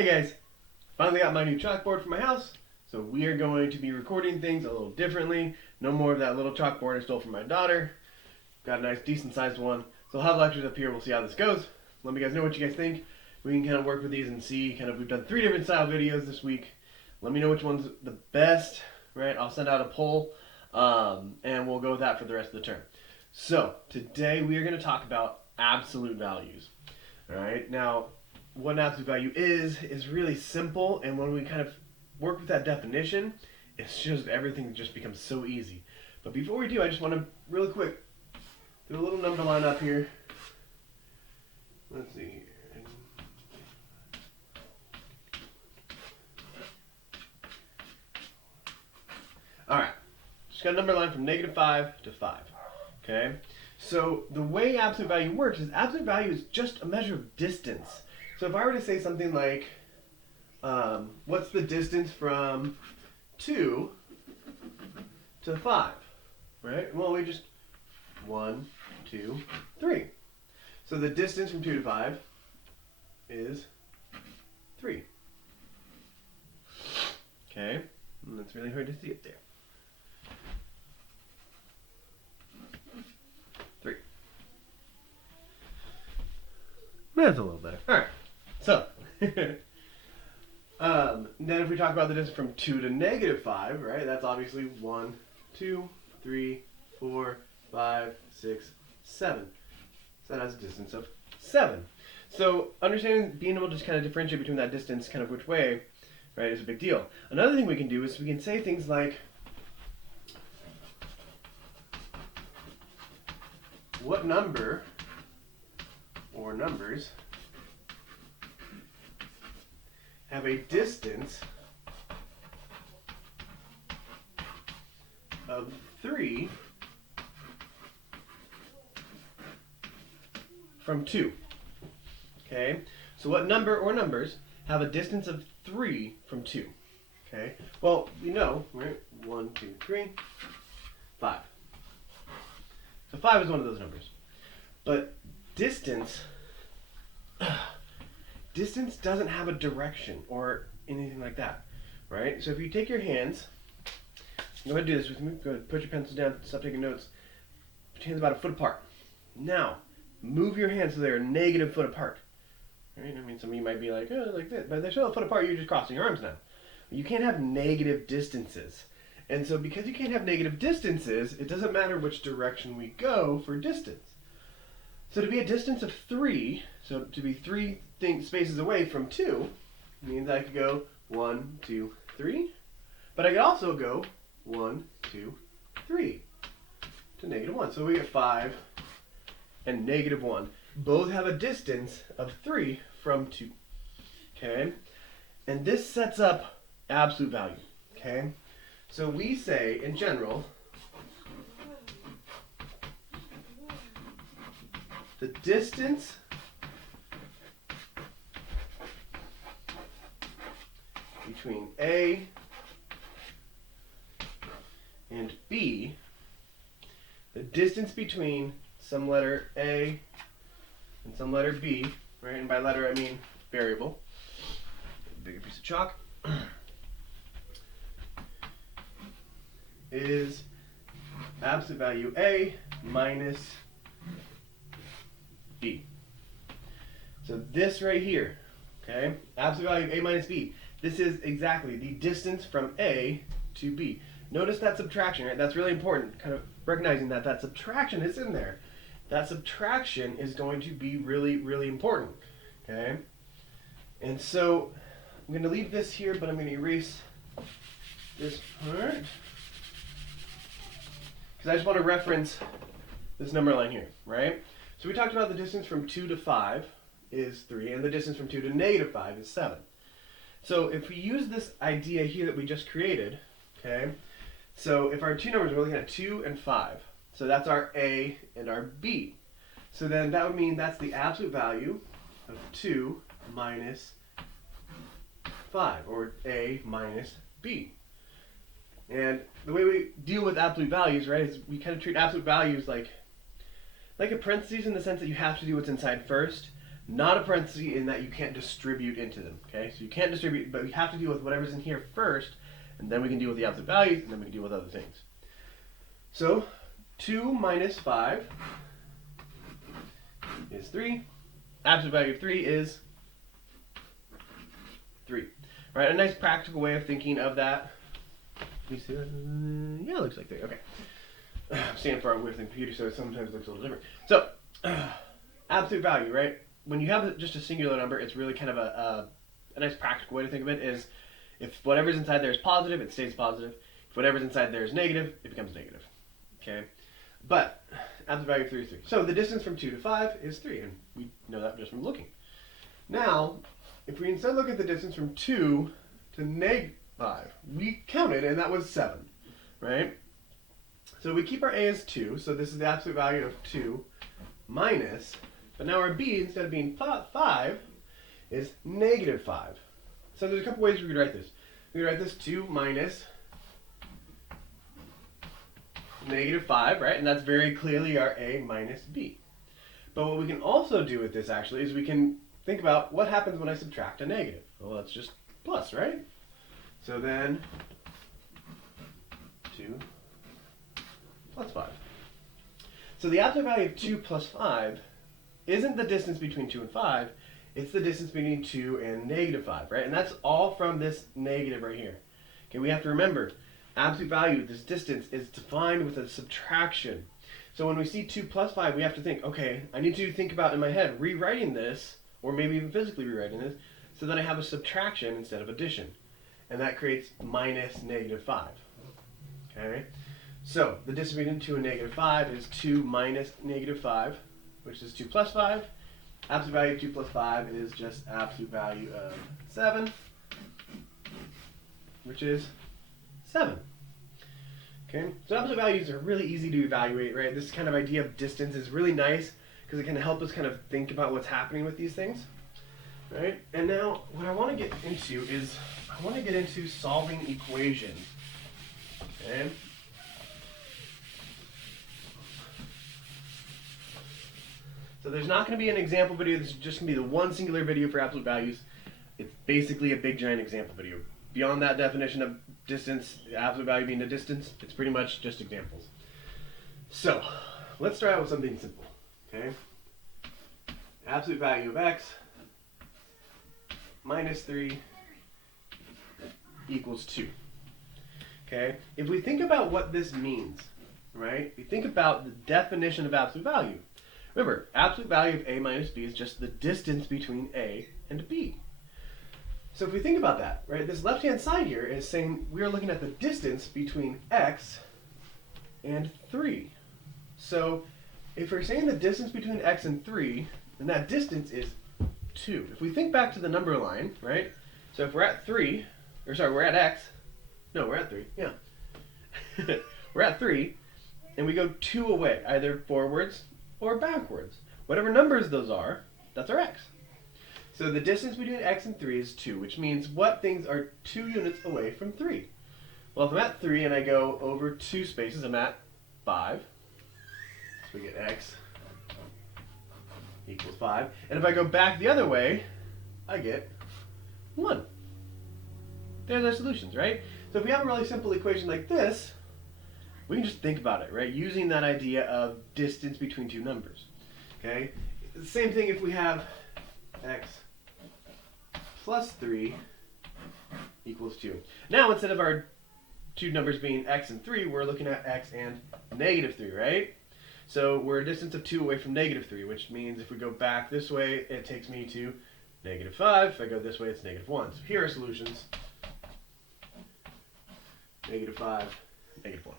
Hey guys, finally got my new chalkboard for my house, so we are going to be recording things a little differently. No more of that little chalkboard I stole from my daughter. Got a nice decent sized one. So I'll have lectures up here, we'll see how this goes. Let me guys know what you guys think. We can kind of work with these and see, we've done 3 different style videos this week. Let me know which one's the best, right? I'll send out a poll, and we'll go with that for the rest of the term. So today we are going to talk about absolute values. Alright, now what an absolute value is really simple, and when we kind of work with that definition, it's just everything just becomes so easy. But before we do, I just want to really quick do a little number line up here. Let's see here. Alright, just got a number line from -5 to 5. Okay? So the way absolute value works is absolute value is just a measure of distance. So if I were to say something like, what's the distance from 2 to 5? Right? Well, we just 1, 2, 3. So the distance from 2 to 5 is 3. Okay? And that's really hard to see up there. 3. That's a little better. Alright. So, then if we talk about the distance from 2 to -5, right, that's obviously 1, 2, 3, 4, 5, 6, 7. So that has a distance of 7. So understanding, being able to just kind of differentiate between that distance, kind of which way, right, is a big deal. Another thing we can do is we can say things like, what number or numbers have a distance of 3 from 2. Okay? So what number or numbers have a distance of 3 from 2? Okay? Well, we know, right? 1, 2, 3, 5. So 5 is one of those numbers. But distance doesn't have a direction or anything like that, right? So if you take your hands, go ahead and do this with me. Go ahead, put your pencils down, stop taking notes. Put your hands about a foot apart. Now, move your hands so they're a negative foot apart. Right? I mean, some of you might be like, oh, like this. But if they're still a foot apart, you're just crossing your arms now. You can't have negative distances. And so because you can't have negative distances, it doesn't matter which direction we go for distance. So to be a distance of 3, so to be 3 spaces away from 2, means I could go 1, 2, 3. But I could also go 1, 2, 3 to -1. So we get 5 and -1. Both have a distance of 3 from 2. Okay? And this sets up absolute value. Okay? So we say, in general, the distance between A and B, the distance between some letter A and some letter B, right? And by letter I mean variable. Bigger piece of chalk. Is absolute value A minus B. So this right here, okay, absolute value A minus B, this is exactly the distance from A to B. Notice that subtraction, right? That's really important, kind of recognizing that that subtraction is in there. That subtraction is going to be really, really important, okay? And so I'm going to leave this here, but I'm going to erase this part, because I just want to reference this number line here, right? So we talked about the distance from 2 to 5 is 3, and the distance from 2 to -5 is 7. So if we use this idea here that we just created, okay, so if our two numbers, we're looking at 2 and 5, so that's our A and our B. So then that would mean that's the absolute value of 2 minus 5, or A minus B. And the way we deal with absolute values, right, is we kind of treat absolute values like a parentheses in the sense that you have to do what's inside first, Not a parenthesis in that you can't distribute into them, okay? So you can't distribute, but we have to deal with whatever's in here first, and then we can deal with the absolute values, and then we can deal with other things. So 2 minus 5 is 3. Absolute value of 3 is 3. Right, a nice practical way of thinking of that. Can you see that? Yeah, it looks like 3. Okay. I'm standing far away from the computer, so it sometimes looks a little different. So, absolute value, right? When you have just a singular number, it's really kind of a nice practical way to think of it is if whatever's inside there is positive, it stays positive. If whatever's inside there is negative, it becomes negative. Okay? But, absolute value of 3 is 3. So the distance from 2 to 5 is 3, and we know that just from looking. Now, if we instead look at the distance from 2 to negative 5, we counted, and that was 7, right? So we keep our a as 2, so this is the absolute value of 2 minus, but now our b, instead of being 5, is negative 5. So there's a couple ways we could write this. We could write this 2 minus negative 5, right? And that's very clearly our a minus b. But what we can also do with this actually is we can think about what happens when I subtract a negative. Well, that's just plus, right? So then 2 plus 5. So the absolute value of 2 plus 5 isn't the distance between 2 and 5, it's the distance between 2 and negative 5, right? And that's all from this negative right here. Okay, we have to remember, absolute value, this distance, is defined with a subtraction. So when we see 2 plus 5, we have to think, okay, I need to think about in my head rewriting this, or maybe even physically rewriting this, so that I have a subtraction instead of addition. And that creates minus negative 5. Okay? So the distance between 2 and negative 5 is 2 minus negative 5, which is 2 plus 5. Absolute value of 2 plus 5 is just absolute value of 7, which is 7. Okay, so absolute values are really easy to evaluate, right? This kind of idea of distance is really nice because it can help us kind of think about what's happening with these things, right? And now what I want to get into is I want to get into solving equations. Okay? So there's not going to be an example video. This is just going to be the one singular video for absolute values. It's basically a big giant example video. Beyond that definition of distance, absolute value being the distance, it's pretty much just examples. So let's start out with something simple. Okay? Absolute value of x minus 3 equals 2. Okay? If we think about what this means, right? We think about the definition of absolute value. Remember, absolute value of a minus b is just the distance between a and b. So if we think about that, right, this left-hand side here is saying we are looking at the distance between x and 3. So if we're saying the distance between x and 3, then that distance is 2. If we think back to the number line, right, so if we're at 3, or sorry, we're at x, no, we're at 3, yeah. We're at 3, and we go 2 away, either forwards or backwards. Whatever numbers those are, that's our x. So the distance between x and 3 is 2, which means what things are 2 units away from 3? Well, if I'm at 3 and I go over 2 spaces, I'm at 5. So we get x equals 5. And if I go back the other way, I get 1. There's our solutions, right? So if we have a really simple equation like this, we can just think about it, right? Using that idea of distance between two numbers, okay? The same thing if we have x plus 3 equals 2. Now, instead of our two numbers being x and 3, we're looking at x and negative 3, right? So we're a distance of 2 away from negative 3, which means if we go back this way, it takes me to negative 5. If I go this way, it's negative 1. So here are solutions. Negative 5, negative 1.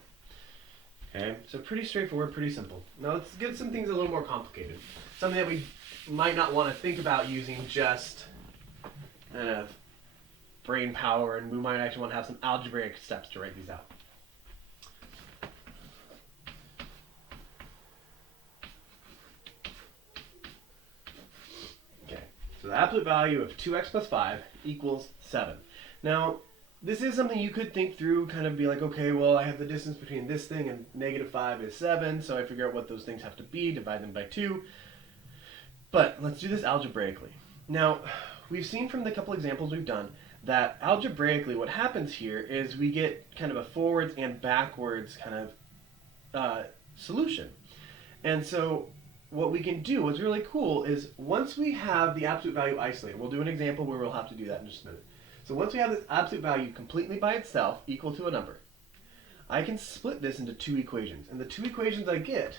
Okay, so pretty straightforward, pretty simple. Now let's get some things a little more complicated. Something that we might not want to think about using just brain power, and we might actually want to have some algebraic steps to write these out. Okay, so the absolute value of 2x plus 5 equals 7. Now, this is something you could think through, kind of be like, okay, well, I have the distance between this thing and negative 5 is 7, so I figure out what those things have to be, divide them by 2. But let's do this algebraically. Now, we've seen from the couple examples we've done that algebraically what happens here is we get kind of a forwards and backwards kind of solution. And so what we can do, what's really cool, is once we have the absolute value isolated, we'll do an example where we'll have to do that in just a minute. So once we have this absolute value completely by itself equal to a number, I can split this into two equations. And the two equations I get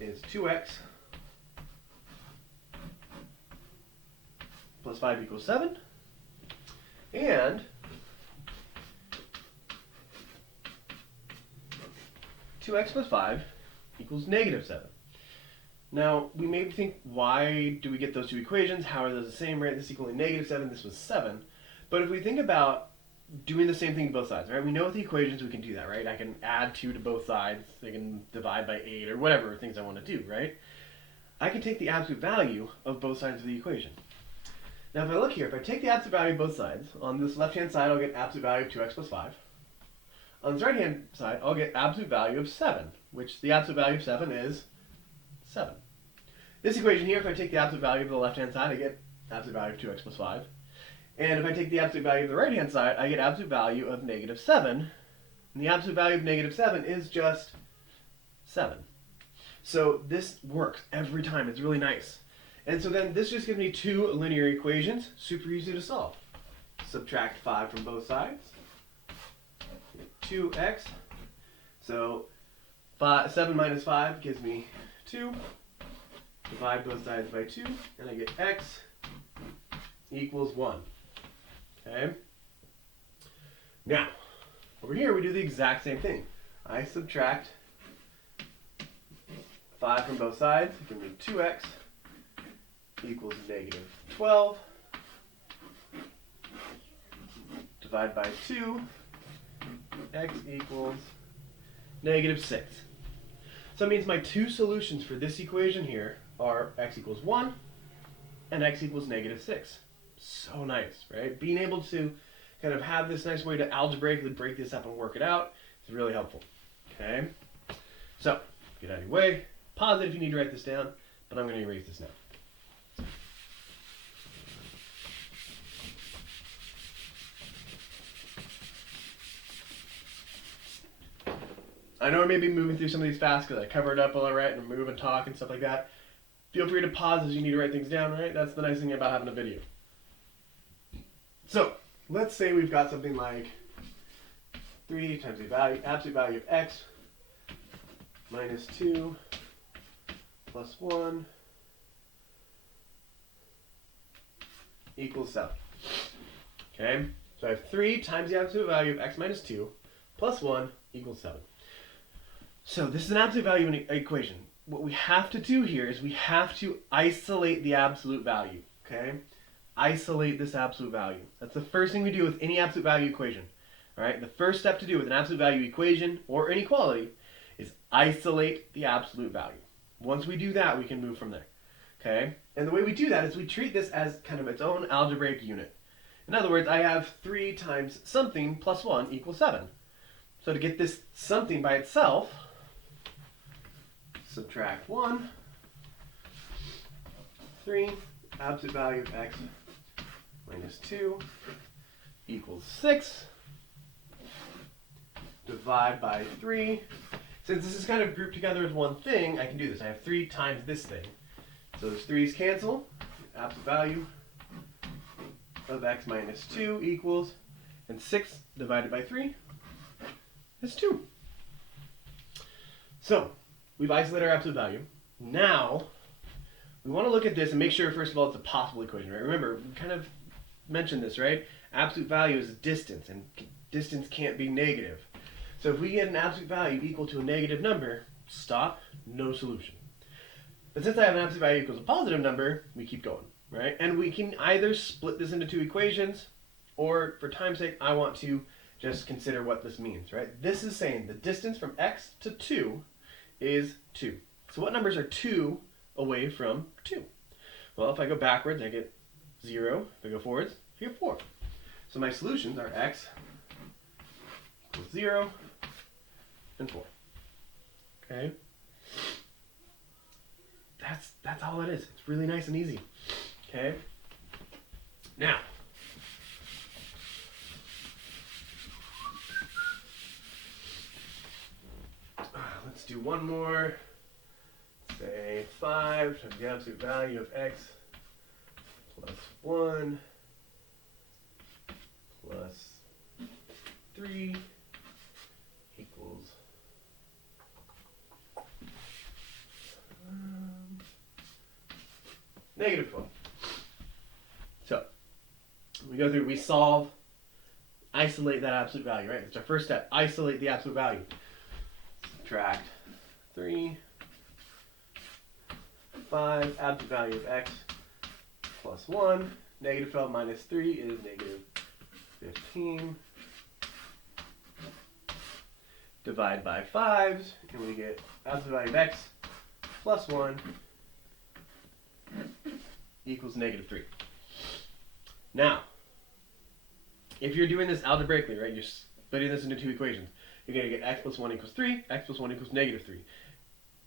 is 2x plus 5 equals 7, and 2x plus 5 equals negative 7. Now, we may think, why do we get those two equations? How are those the same, right? This equaling negative 7, this was 7. But if we think about doing the same thing to both sides, right? We know with the equations we can do that, right? I can add 2 to both sides. I can divide by 8 or whatever things I want to do, right? I can take the absolute value of both sides of the equation. Now, if I look here, if I take the absolute value of both sides, on this left-hand side, I'll get absolute value of 2x plus 5. On this right-hand side, I'll get absolute value of 7, which the absolute value of 7 is 7. This equation here, if I take the absolute value of the left-hand side, I get absolute value of 2x plus 5. And if I take the absolute value of the right-hand side, I get absolute value of negative 7. And the absolute value of negative 7 is just 7. So this works every time. It's really nice. And so then this just gives me two linear equations, super easy to solve. Subtract 5 from both sides. 2x. So 7 minus 5 gives me 2. Divide both sides by 2, and I get x equals 1. Okay? Now, over here we do the exact same thing. I subtract 5 from both sides. It gives me 2x equals negative 12. Divide by 2. X equals negative 6. So that means my two solutions for this equation here are x equals 1 and x equals negative 6. So nice, right? Being able to kind of have this nice way to algebraically break this up and work it out is really helpful. Okay? So, get out of your way. Pause it if you need to write this down, but I'm going to erase this now. I know I may be moving through some of these fast because I cover it up all right and move and talk and stuff like that. Feel free to pause as you need to write things down, right? That's the nice thing about having a video. So, let's say we've got something like 3 times the absolute value of x minus 2 plus 1 equals 7. Okay? So I have 3 times the absolute value of x minus 2 plus 1 equals 7. So this is an absolute value equation. What we have to do here is we have to isolate the absolute value, okay? Isolate this absolute value. That's the first thing we do with any absolute value equation, all right? The first step to do with an absolute value equation or inequality is isolate the absolute value. Once we do that, we can move from there, okay? And the way we do that is we treat this as kind of its own algebraic unit. In other words, I have 3 times something plus 1 equals 7. So to get this something by itself, subtract 1, 3, absolute value of x minus 2 equals 6, divide by 3. Since this is kind of grouped together as one thing, I can do this. I have 3 times this thing. So those 3's cancel. Absolute value of x minus 2 equals, and 6 divided by 3 is 2. So, we've isolated our absolute value. Now, we want to look at this and make sure, first of all, it's a possible equation, right? Remember, we kind of mentioned this, right? Absolute value is distance, and distance can't be negative. So if we get an absolute value equal to a negative number, stop, no solution. But since I have an absolute value equals a positive number, we keep going, right? And we can either split this into two equations, or for time's sake, I want to just consider what this means, right? This is saying the distance from x to 2 is 2. So what numbers are 2 away from 2? Well, if I go backwards, I get 0. If I go forwards, I get 4. So my solutions are x equals 0 and 4. Okay? that's all it is. It's really nice and easy. Okay? Now, let's do one more. Say 5 times the absolute value of x plus 1 plus 3 equals negative 12. So, we go through, we solve, isolate that absolute value, right? It's our first step. Isolate the absolute value. Subtract 3, 5, absolute value of x plus 1. Negative 12 minus 3 is negative 15. Divide by 5s, and we get absolute value of x plus 1 equals negative 3. Now, if you're doing this algebraically, right, you're splitting this into two equations. You're going to get x plus 1 equals 3, x plus 1 equals negative 3.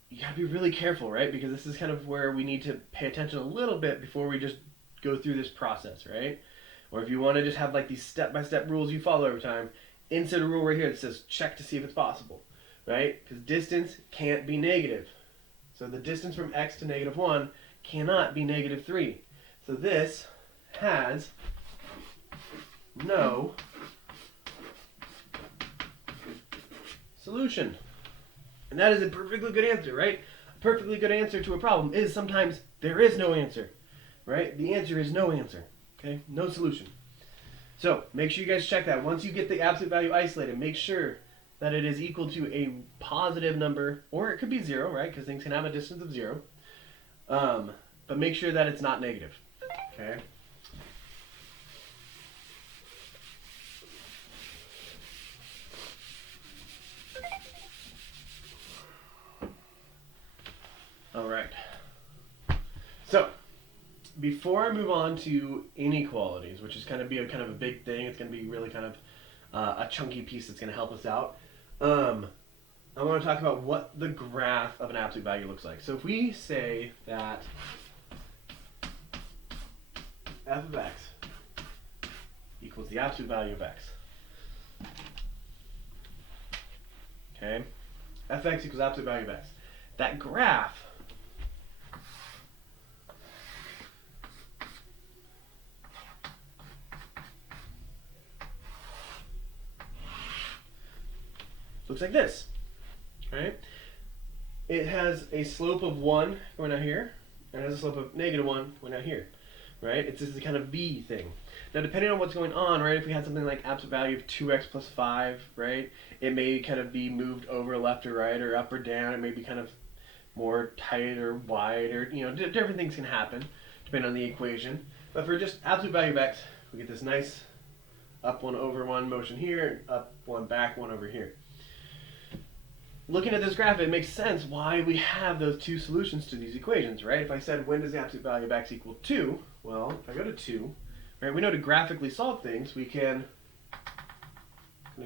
You got to be really careful, right, because this is kind of where we need to pay attention a little bit before we just go through this process, right? Or if you want to just have like these step-by-step rules you follow every time, insert a rule right here that says check to see if it's possible, right? Because distance can't be negative. So the distance from x to negative 1 cannot be negative 3. So this has no solution. And that is a perfectly good answer, right? A perfectly good answer to a problem is sometimes there is no answer, right? The answer is no answer, okay? No solution. So make sure you guys check that. Once you get the absolute value isolated, make sure that it is equal to a positive number, or it could be 0, right? Because things can have a distance of 0. But make sure that it's not negative, okay? All right. So, before I move on to inequalities, which is going to be a kind of a big thing, it's going to be really kind of a chunky piece that's going to help us out. I want to talk about what the graph of an absolute value looks like. So if we say that f of x equals the absolute value of x, okay, f of x equals absolute value of x, that graph looks like this, right? It has a slope of 1 going out here, and it has a slope of negative 1 going out here, right? It's just a kind of V thing. Now, depending on what's going on, right, if we had something like absolute value of 2x plus 5, right, it may kind of be moved over left or right or up or down. It may be kind of more tight or wide, or, you know, different things can happen depending on the equation. But for just absolute value of x, we get this nice up 1 over 1 motion here, up 1 back 1 over here. Looking at this graph, it makes sense why we have those two solutions to these equations, right? If I said, when does the absolute value of x equal 2? Well, if I go to 2, right, we know to graphically solve things, we can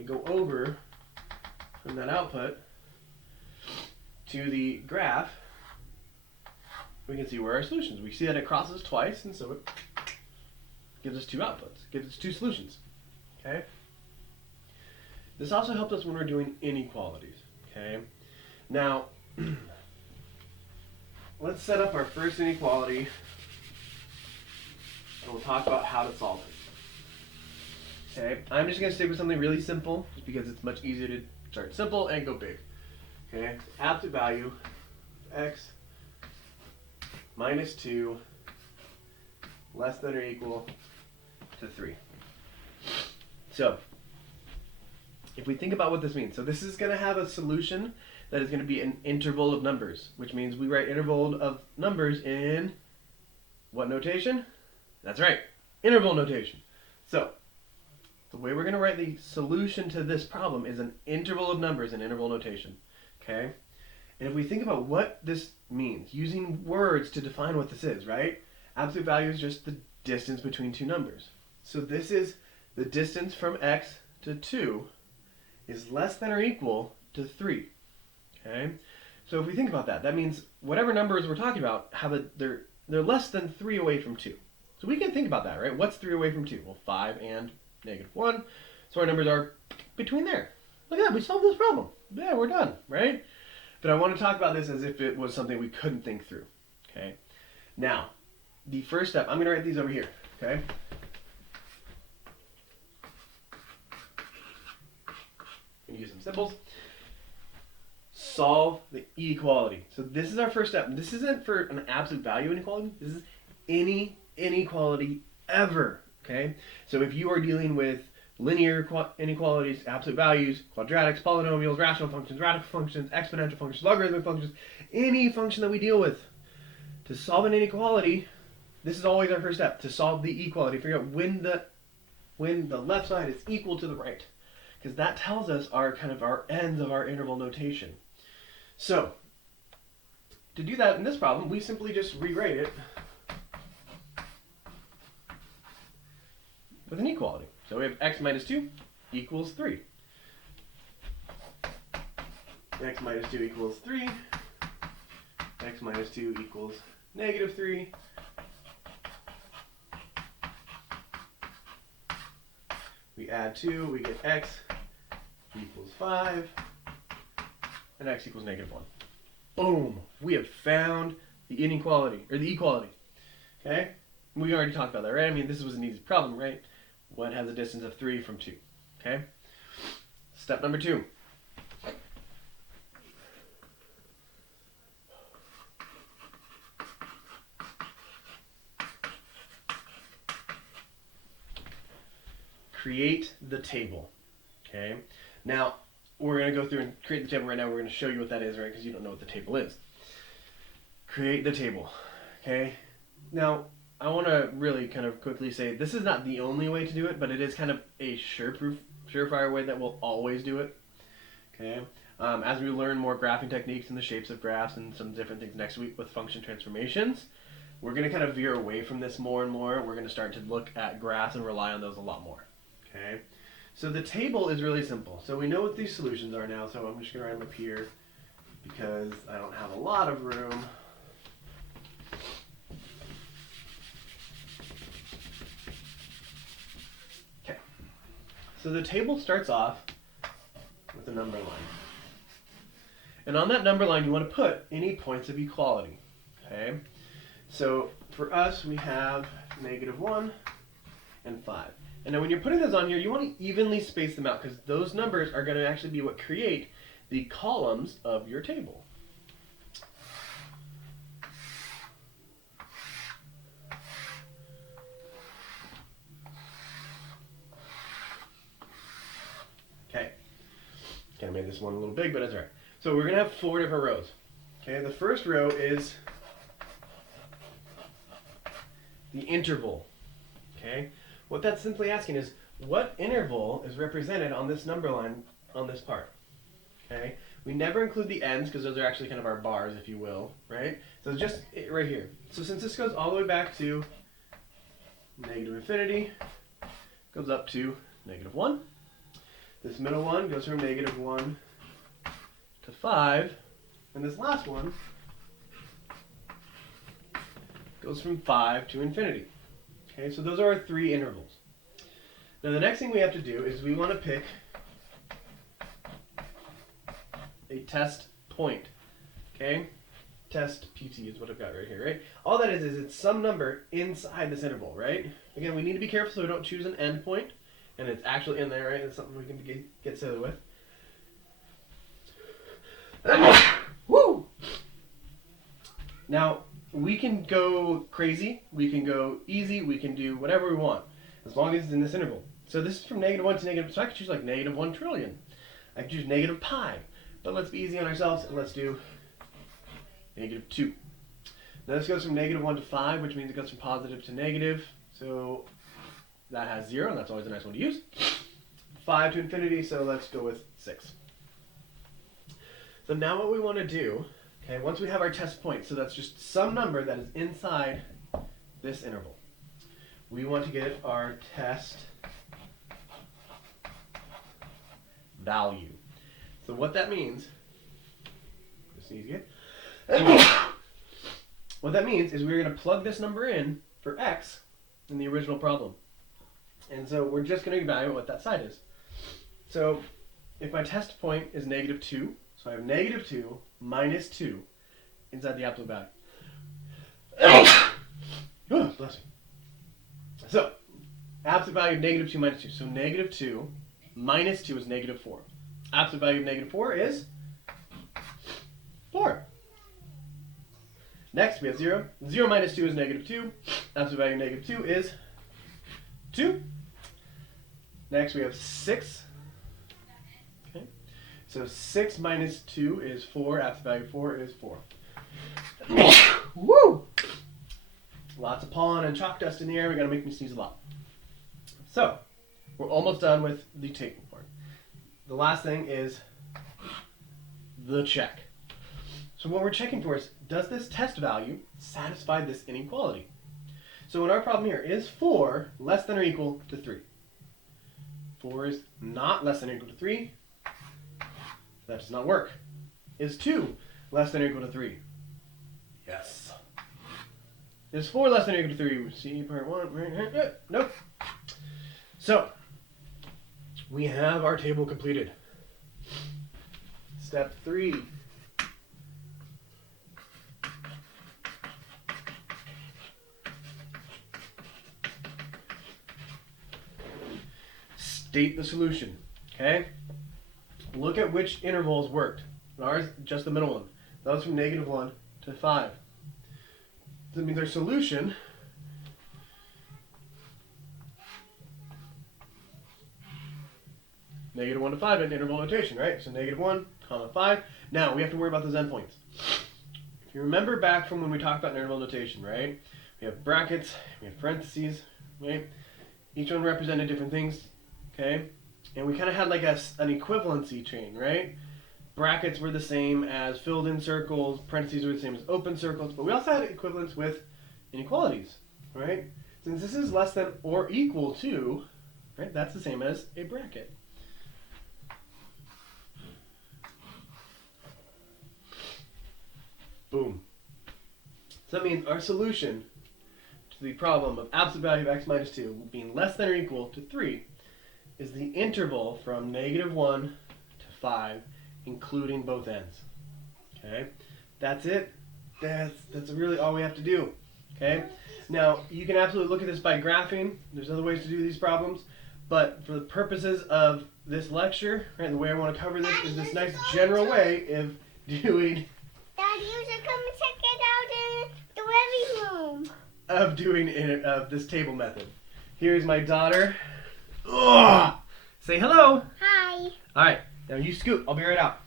go over from that output to the graph. We can see where our solutions. We see that it crosses twice, and so it gives us two outputs, gives us two solutions, okay? This also helps us when we're doing inequalities. Okay, now let's set up our first inequality, and we'll talk about how to solve it. Okay, I'm just going to stick with something really simple, just because it's much easier to start simple and go big. Okay, absolute value x minus 2 less than or equal to 3. So, if we think about what this means, so this is going to have a solution that is going to be an interval of numbers, which means we write interval of numbers in what notation? That's right, interval notation. So, the way we're going to write the solution to this problem is an interval of numbers in interval notation, okay? And if we think about what this means, using words to define what this is, right? Absolute value is just the distance between two numbers. So this is the distance from x to 2 is less than or equal to 3, okay? So if we think about that, that means whatever numbers we're talking about they're less than 3 away from 2. So we can think about that, right? What's 3 away from 2? Well, 5 and -1. So our numbers are between there. Look at that, we solved this problem. Yeah, we're done, right? But I want to talk about this as if it was something we couldn't think through, okay? Now, the first step, I'm going to write these over here, okay? I'm going to use some symbols. Solve the inequality. So this is our first step. This isn't for an absolute value inequality. This is any inequality ever, okay? So if you are dealing with linear inequalities, absolute values, quadratics, polynomials, rational functions, radical functions, exponential functions, logarithmic functions, any function that we deal with, to solve an inequality, this is always our first step, to solve the equality, figure out when the left side is equal to the right, because that tells us our ends of our interval notation. So, to do that in this problem, we simply just rewrite it with an equality. So we have x minus 2 equals 3. X minus 2 equals 3. X minus 2 equals -3. We add 2, we get x equals 5. And x equals -1. Boom! We have found the inequality, or the equality. Okay? We already talked about that, right? I mean, this was an easy problem, right? What has a distance of 3 from 2? Okay? Step number 2. Create the table. Okay? Now, we're going to go through and create the table right now. We're going to show you what that is, right? Because you don't know what the table is. Create the table. Okay? Now, I want to really kind of quickly say this is not the only way to do it, but it is kind of a surefire way that we'll always do it. Okay? As we learn more graphing techniques and the shapes of graphs and some different things next week with function transformations, we're going to kind of veer away from this more and more. We're going to start to look at graphs and rely on those a lot more. Okay? So the table is really simple. So we know what these solutions are now, so I'm just going to write them up here because I don't have a lot of room. So the table starts off with a number line. And on that number line, you want to put any points of equality. Okay? So for us, we have -1 and 5. And now when you're putting those on here, you want to evenly space them out because those numbers are going to actually be what create the columns of your table. I made this one a little big, but that's all right. So we're going to have 4 different rows. Okay, the first row is the interval. Okay, what that's simply asking is what interval is represented on this number line on this part. Okay, we never include the ends because those are actually kind of our bars, if you will, right? So just right here. So since this goes all the way back to -infinity, goes up to -1. This middle one goes from -1 to 5, and this last one goes from 5 to infinity. Okay, so those are our 3 intervals. Now the next thing we have to do is we want to pick a test point. Okay, test PT is what I've got right here, right? All that is it's some number inside this interval, right? Again, we need to be careful so we don't choose an end point. And it's actually in there, right? It's something we can get silly with. Woo! Now, we can go crazy, we can go easy, we can do whatever we want, as long as it's in this interval. So this is from -1 to negative, so I could choose like -1 trillion. I could choose -pi. But let's be easy on ourselves, and let's do -2. Now this goes from -1 to 5, which means it goes from positive to negative. So that has 0, and that's always a nice one to use. 5 to infinity, so let's go with 6. So now what we want to do, okay, once we have our test point, so that's just some number that is inside this interval, we want to get our test value. So what that means is Sneeze again. What that means is we're going to plug this number in for x in the original problem. And so we're just going to evaluate what that side is. So if my test point is -2, so I have -2 minus 2 inside the absolute value. Oh, bless me. So absolute value of -2 minus 2. So -2 minus 2 is -4. Absolute value of -4 is 4. Next, we have 0. 0 minus 2 is -2. Absolute value of -2 is 2. Next, we have 6. Okay. So 6 minus 2 is 4. Absolute value of 4 is 4. Woo! Lots of pollen and chalk dust in the air. We're going to make me sneeze a lot. So, we're almost done with the table part. The last thing is the check. So what we're checking for is, does this test value satisfy this inequality? So in our problem here, is 4 less than or equal to 3? 4 is not less than or equal to 3. That does not work. Is 2 less than or equal to 3? Yes. Is 4 less than or equal to 3? See part 1. Nope. So, we have our table completed. Step 3. State the solution. Okay? Look at which intervals worked. Ours, just the middle one. That was from -1 to 5. That means our solution -1 to 5 in interval notation, right? So -1, 5. Now we have to worry about those endpoints. If you remember back from when we talked about interval notation, right? We have brackets, we have parentheses, right? Each one represented different things, okay? And we kind of had like an equivalency chain, right? Brackets were the same as filled in circles, parentheses were the same as open circles, but we also had equivalents with inequalities, right? Since this is less than or equal to, right, that's the same as a bracket. Boom. So that means our solution to the problem of absolute value of x minus 2 being less than or equal to 3 is the interval from -1 to 5, including both ends. Okay? That's it. That's really all we have to do. Okay? Now, you can absolutely look at this by graphing. There's other ways to do these problems. But for the purposes of this lecture, right, the way I want to cover this is this nice general way of doing... Dad, you should come and check it out in the living room. Of doing this table method. Here's my daughter. Ugh! Say hello. Hi. All right. Now you scoot. I'll be right out.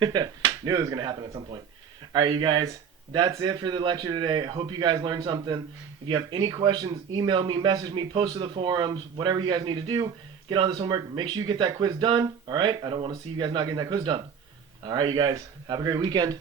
Knew it was going to happen at some point. All right, you guys. That's it for the lecture today. I hope you guys learned something. If you have any questions, email me, message me, post to the forums, whatever you guys need to do. Get on this homework. Make sure you get that quiz done. All right? I don't want to see you guys not getting that quiz done. All right, you guys. Have a great weekend.